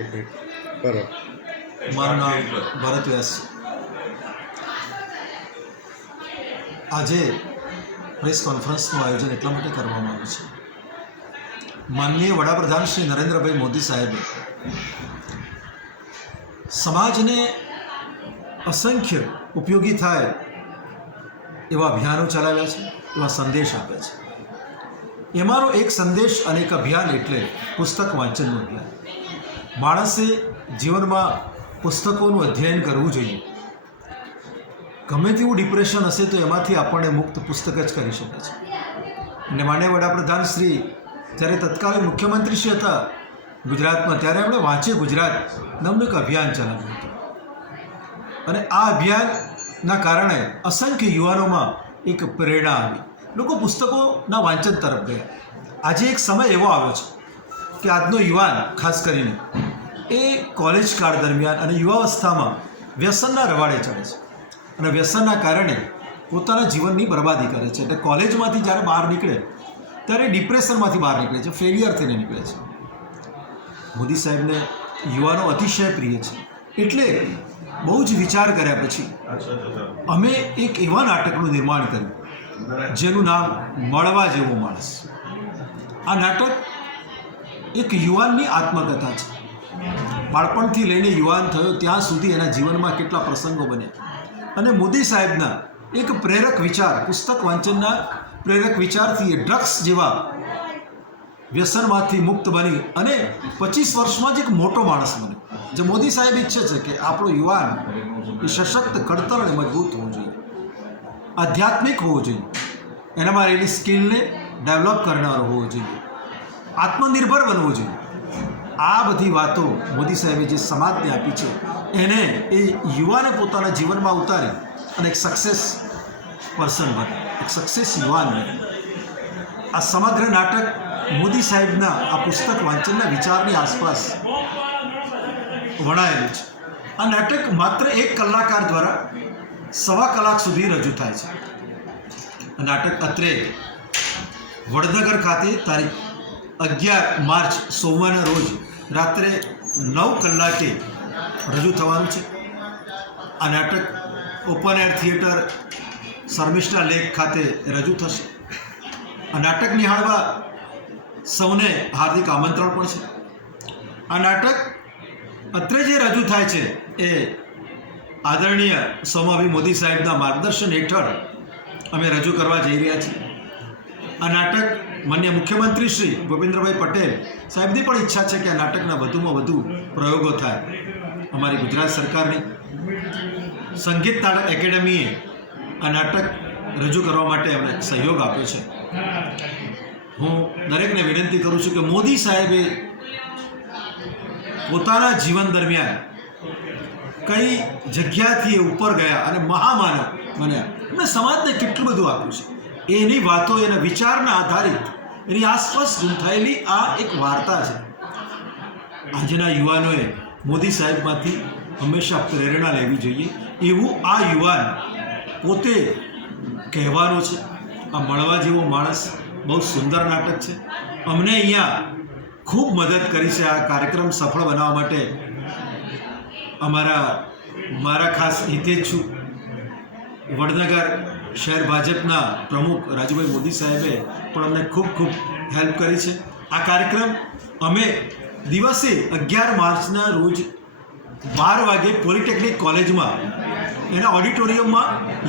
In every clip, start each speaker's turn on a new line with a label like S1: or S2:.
S1: એક બરાબર.
S2: મારું નામ ભરત વ્યાસ. આજે પ્રેસ કોન્ફરન્સનું આયોજન એટલા માટે કરવામાં આવ્યું છે. માનનીય વડાપ્રધાન શ્રી નરેન્દ્રભાઈ મોદી સાહેબે સમાજને અસંખ્ય ઉપયોગી થાય એવા અભિયાનો ચલાવ્યા છે, એવા સંદેશ આપે છે. એમાંનો એક સંદેશ અને એક અભિયાન એટલે પુસ્તક વાંચનનું અભિયાન. માણસે જીવનમાં પુસ્તકોનું અધ્યયન કરવું જોઈએ. ગમે તેવું ડિપ્રેશન હશે તો એમાંથી આપણને મુક્ત પુસ્તક જ કરી શકે છે. અને માન્ય વડાપ્રધાન શ્રી જ્યારે તત્કાલીન મુખ્યમંત્રી શ્રી હતા, ગુજરાતમાં ત્યારે એમણે વાંચે ગુજરાત નામનું એક અભિયાન ચલાવ્યું હતું. અને આ અભિયાનના કારણે અસંખ્ય યુવાનોમાં એક પ્રેરણા આવી. લોકો પુસ્તકોના વાંચન તરફ ગયા. આજે એક સમય એવો આવ્યો છે. કે આજનો યુવાન, ખાસ કરીને, એ કોલેજ કાળ દરમિયાન અને યુવાવસ્થામાં વ્યસનના રવાડે ચડે છે. અને વ્યસનના કારણે પોતાના જીવનની બરબાદી કરે છે. એટલે કોલેજમાંથી જ્યારે બહાર નીકળે, ત્યારે ડિપ્રેશનમાંથી બહાર નીકળે છે. ફેલિયર થઈને નીકળે છે. મોદી સાહેબને યુવાનો અતિશય પ્રિય છે. એટલે બહુ જ વિચાર કર્યા પછી અમે એક એવા નાટકનું નિર્માણ કર્યું, જેનું નામ મળવા જેવો માણસ. આ નાટક એક યુવાનની આત્મકથા છે. બાળપણથી લઈને યુવાન થયો ત્યાં સુધી એના જીવનમાં કેટલા પ્રસંગો બન્યા. અને મોદી સાહેબના એક પ્રેરક વિચાર, પુસ્તક વાંચનના પ્રેરક વિચારથી એ ડ્રગ્સ જેવા વ્યસનમાંથી મુક્ત બની અને પચીસ વર્ષમાં જ એક મોટો માણસ બને જે મોદી સાહેબ ઈચ્છે છે કે આપણો યુવાન એ સશક્ત કડતર અને મજબૂત હોવો જોઈએ. આધ્યાત્મિક હોવો જોઈએ. એનામાં રહેલી સ્કિલને ડેવલપ કરનારો હોવો જોઈએ. આત્મનિર્ભર બનવું જોઈએ. આ બધી વાતો મોદી સાહેબે જે સમાજને આપી છે, એને એ યુવાને પોતાના જીવનમાં ઉતારી અને એક સક્સેસ પર્સન બને, એક સક્સેસ યુવાન બને. આ સમગ્ર નાટક મોદી સાહેબના આ પુસ્તક વાંચનના વિચારની આસપાસ વણાયેલું છે. આ નાટક માત્ર એક કલાકાર દ્વારા સવા કલાક સુધી રજૂ થાય છે. આ નાટક અત્રે વડનગર ખાતે તારીખ અગિયાર માર્ચ સોમવારના રોજ રાત્રે નવ કલાકે રજૂ થવાનું છે. આ નાટક open air theatre Sharmishtha lake ખાતે રજૂ થશે. આ નાટક નિહાળવા સૌને હાર્દિક આમંત્રણ પણ છે. આ નાટક અત્રે જે રજૂ થાય છે એ આદરણીય સોમાભી મોદી સાહેબના માર્ગદર્શન હેઠળ અમે રજૂ કરવા જઈ રહ્યા છીએ. આ નાટક માન્ય મુખ્યમંત્રી શ્રી ભૂપેન્દ્રભાઈ પટેલ સાહેબની પણ ઈચ્છા છે કે આ નાટકના વધુમાં વધુ પ્રયોગો થાય અમારી ગુજરાત સરકારની. સંગીત નાટક એકેડમીએ આ નાટક રજૂ કરવા માટે અમને સહયોગ આપ્યો છે. હું દરેકને વિનંતી કરું છું કે મોદી સાહેબે પોતાના જીવન દરમિયાન કઈ જગ્યાથી ઉપર ગયા અને મહામાનવ બન્યા. એમણે સમાજને કેટલું બધું આપ્યું છે. એની વાતો એના વિચારના આધારિત એની આસપાસ ગૂંથાયેલી આ એક વાર્તા છે. આજના યુવાનોએ મોદી સાહેબમાંથી હંમેશા પ્રેરણા લેવી જોઈએ. એવું આ યુવાન પોતે કહેવાનો છે, આ મળવા જેવો માણસ બહુ સુંદર નાટક છે. અમને અહીંયા ખૂબ મદદ કરી છે આ કાર્યક્રમ સફળ બનાવવા માટે. અમારા, મારા ખાસ હિતેજ છું. વડનગર શહેર ભાજપના પ્રમુખ રાજુભાઈ મોદી સાહેબે પણ અમને ખૂબ ખૂબ હેલ્પ કરી છે. આ કાર્યક્રમ અમે દિવસે અગિયાર માર્ચના રોજ બાર વાગે પોલિટેકનિક કોલેજમાં એના ઓડિટોરિયમમાં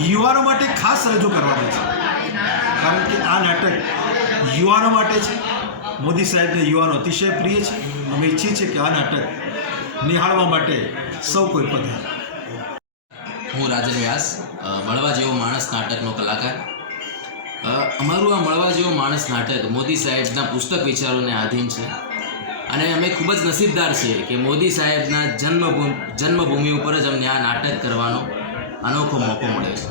S2: યુવાનો માટે ખાસ રજૂ કરવાનું છે. કારણ કે આ નાટક યુવાનો માટે છે. મોદી સાહેબને યુવાનો અતિશય પ્રિય છે. અમે ઈચ્છીએ છીએ કે આ નાટક નિહાળવા માટે સૌ કોઈ પધારે.
S3: હું રાજન વ્યાસ મળવા જેવો માણસ નાટકનો કલાકાર. અમારું આ મળવા જેવો માણસ નાટક મોદી સાહેબના પુસ્તક વિચારોને આધીન છે. અને અમે ખૂબ જ નસીબદાર છીએ કે મોદી સાહેબના જન્મભૂમિ જન્મભૂમિ ઉપર જ અમને આ નાટક કરવાનો અનોખો મોકો મળ્યો છે.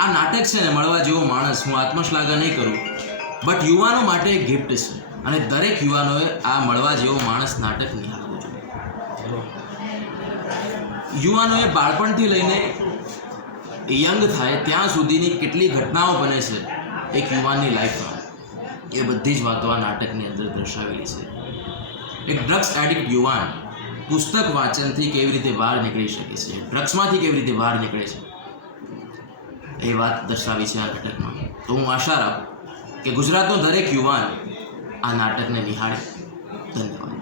S3: આ નાટક છે ને મળવા જેવો માણસ હું આત્મશ્લાઘા નહીં કરું, બટ યુવાનો માટે એક ગિફ્ટ છે. અને દરેક યુવાનોએ આ મળવા જેવો માણસ નાટક નિહાળવું જોઈએ. યુવાનોએ બાળપણથી લઈને યંગ થાય ત્યાં સુધીની કેટલી ઘટનાઓ બને છે એક યુવાનની લાઈફમાં? એ બધી જ વાતો આ નાટકની અંદર દર્શાવેલી છે. એક ડ્રગ્સ એડિક્ટ યુવાન પુસ્તક વાંચનથી કેવી રીતે બહાર નીકળી શકે છે? ડ્રગ્સમાંથી કેવી રીતે બહાર નીકળે છે? એ વાત દર્શાવી છે આ નાટકમાં. તો હું આશા રાખું કે ગુજરાતનો દરેક યુવાન આ નાટકને નિહાળે. ધન્યવાદ.